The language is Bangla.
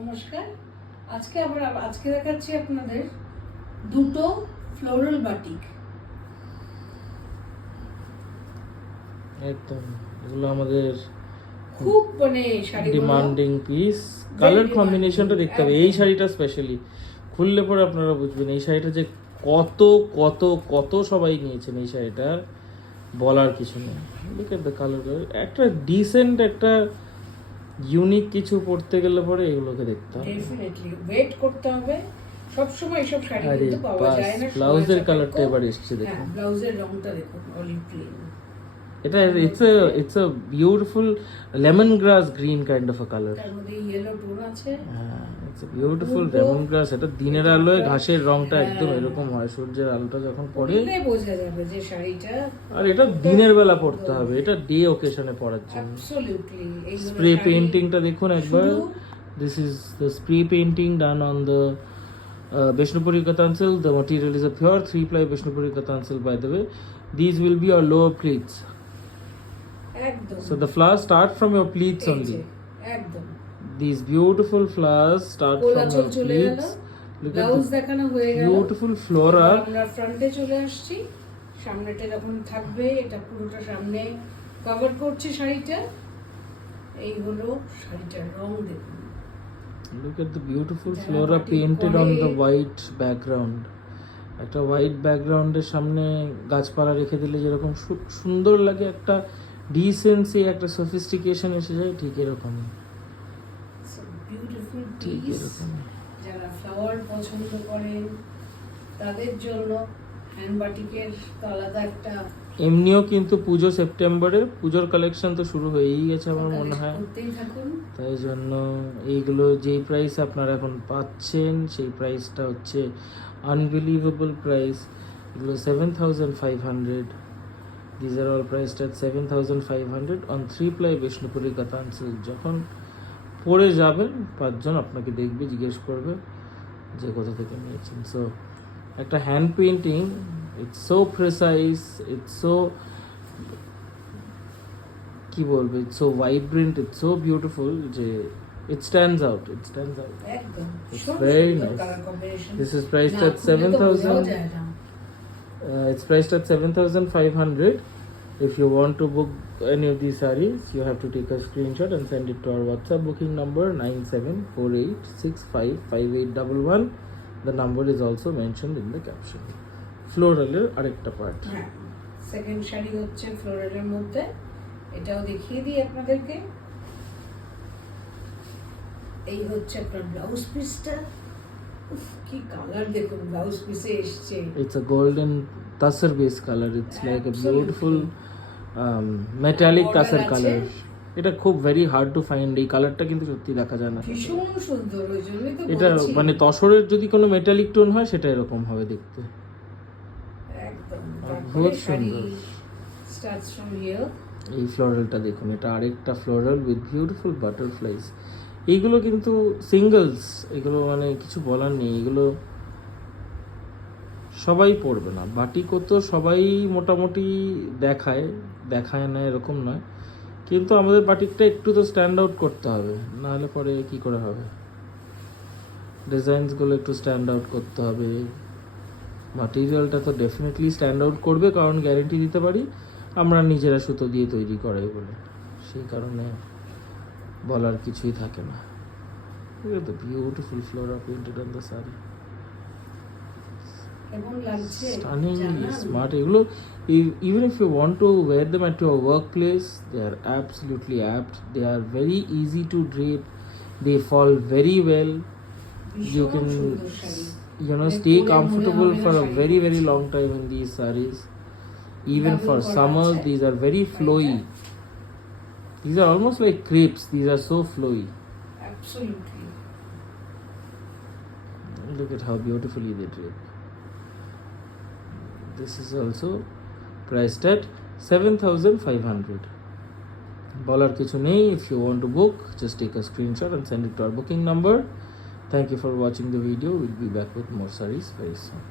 নমস্কার। আজকে দেখাচ্ছি আপনাদের দুটো ফ্লোরাল বাটিক। একদম এগুলো আমাদের খুব শাড়িগুলো ডিমান্ডিং পিস। কালার কম্বিনেশনটা দেখতে হবে এই শাড়িটা স্পেশালি খুললে পরে আপনারা বুঝবেন এই শাড়িটা যে কত কত কত সবাই নিয়েছেন। এই শাড়িটার বলার কিছু নেই। Look at the colour. একটা ডিসেন্ট একটা ইউনিক কিছু পড়তে গেলে পরে এগুলোকে দেখতে হবে। ডেফিনেটলি ওয়েট করতে হবে। সব সময় এইসব শাড়ি কিন্তু পাওয়া যায় না। ব্লাউজের কালারটা এবার এসেছে দেখুন। হ্যাঁ, ব্লাউজের রংটা দেখুন, অলিভ গ্রিন। এটা it's a beautiful lemongrass green kind of a color. তার মধ্যে ইয়েলো টোন আছে। হ্যাঁ, it's a beautiful lemongrass. এটা দিনের আলোয় ঘাসের রংটা একদম এরকম হয়, সূর্যের আলোটা যখন পড়ে পরলে বোঝা যাবে যে শাড়িটা। আর এটা দিনের বেলা পড়তে হবে, এটা ডে ওকেশনে পরার জন্য। অ্যাবসলিউটলি। স্প্রে পেইন্টিংটা দেখুন একবার। This is the spray painting done on the Bishnupuri cotton silk. The material is a pure 3-ply Bishnupuri cotton silk, by the way. These will be your lower pleats. একদম। So the flowers start from your pleats only. একদম। These beautiful flowers start from your pleats. Look at blouse the দেখানো হয়ে গেল। beautiful floral. আমরা ফ্রন্টে চলে আসছি। সামনেটা যখন থাকবে, এটা পুরোটা সামনে কভার করছে শাড়িটা। এই হলো শাড়িটার রং দেখুন। Look at the beautiful flora painted on the white background. একটা হোয়াইট ব্যাকগ্রাউন্ডের সামনে গাছপালা রেখে দিলে যেরকম সুন্দর লাগে, একটা ডিসেন্সি, একটা সফিস্টিকেশন এসে যায়, ঠিক এরকম। বিউটিফুল ঠিক পিস। এরকম। যারা ফ্লাওয়ার পছন্দ করেন তাদের জন্য হ্যান্ড বাটিকের তো আলাদা একটা। এমনিও কিন্তু পুজো সেপ্টেম্বরে, পুজোর কালেকশন তো শুরু হয়েই গেছে আমার মনে হয়। তাই জন্য এইগুলো যেই প্রাইস আপনারা এখন পাচ্ছেন সেই প্রাইসটা হচ্ছে আনবিলিভেবল প্রাইস। এগুলো 7,500. These are all priced at 7,500 on 3-ply Bishnupuri cotton silk. যখন পরে যাবেন 5 জন আপনাকে দেখবে, জিজ্ঞেস করবে যে কোথা থেকে নিয়েছেন। সো একটা hand painting, it's so precise, it's so কি বলবো, it's so vibrant, it's so beautiful যে it stands out. একদম। It's very nice. This is priced at 7,000. It's priced at 7,500. If you want to book any of these sarees, you have to take a screenshot and send it to our WhatsApp booking number 9748655811. The number is also mentioned in the caption. Floral আরেকটা পার্ট। হ্যাঁ, সেকেন্ড শাড়ি হচ্ছে ফ্লোরালের মধ্যে। এটাও দেখিয়ে দিই আপনাদেরকে। এই হচ্ছে আপনার ব্লাউজ পিসটা। কি কালার দেখুন ব্লাউজ পিসে এসছে। It's a golden tassar based color. It's like a beautiful metallic tassar color. এটা খুব ভেরি হার্ড টু ফাইন্ড। এই কালারটা কিন্তু সত্যি দেখা যায় না। ভীষণ সুন্দর, ওই জন্যই তো এটা বলছি। তসরের যদি কোনো মেটালিক টোন হয় সেটা এরকম হবে দেখতে। একদম। বহুত সুন্দর। Starts from here. এই ফ্লোরালটা দেখুন, এটা আরেকটা ফ্লোরাল উইথ বিউটিফুল বাটারফ্লাইজ। এইগুলো কিন্তু সিঙ্গলস, এগুলো কিছু বলার নেই। এগুলো সবাই পড়বে না। বাটিকও তো সবাই মোটামুটি দেখায় না এরকম নয়, কিন্তু আমাদের বাটিকটা একটু তো স্ট্যান্ড আউট করতে হবে, নাহলে পরে কি করে হবে। ডিজাইনসগুলো একটু স্ট্যান্ড আউট করতে হবে। ম্যাটেরিয়ালটা তো ডেফিনেটলি স্ট্যান্ড আউট করবে, কারণ গ্যারেন্টি দিতে পারি আমরা নিজেরা সুতো দিয়ে তৈরি করাই বলে, সেই কারণে বলার কিছুই থাকে না। The beautiful flora painted on the saree. Stunningly smart. এগুলো even if you want to wear them at your workplace, they are absolutely apt. They are very easy to drape. They fall very well. You can stay comfortable for a very very long time in these sarees. Even for summers, these are very flowy. These are almost like crepes. These are so flowy. Absolutely. Look at how beautifully they drape. This is also priced at 7,500. বলার কিছু নেই। If you want to book, just take a screenshot and send it to our booking number. Thank you for watching the video. We'll be back with more sarees very soon.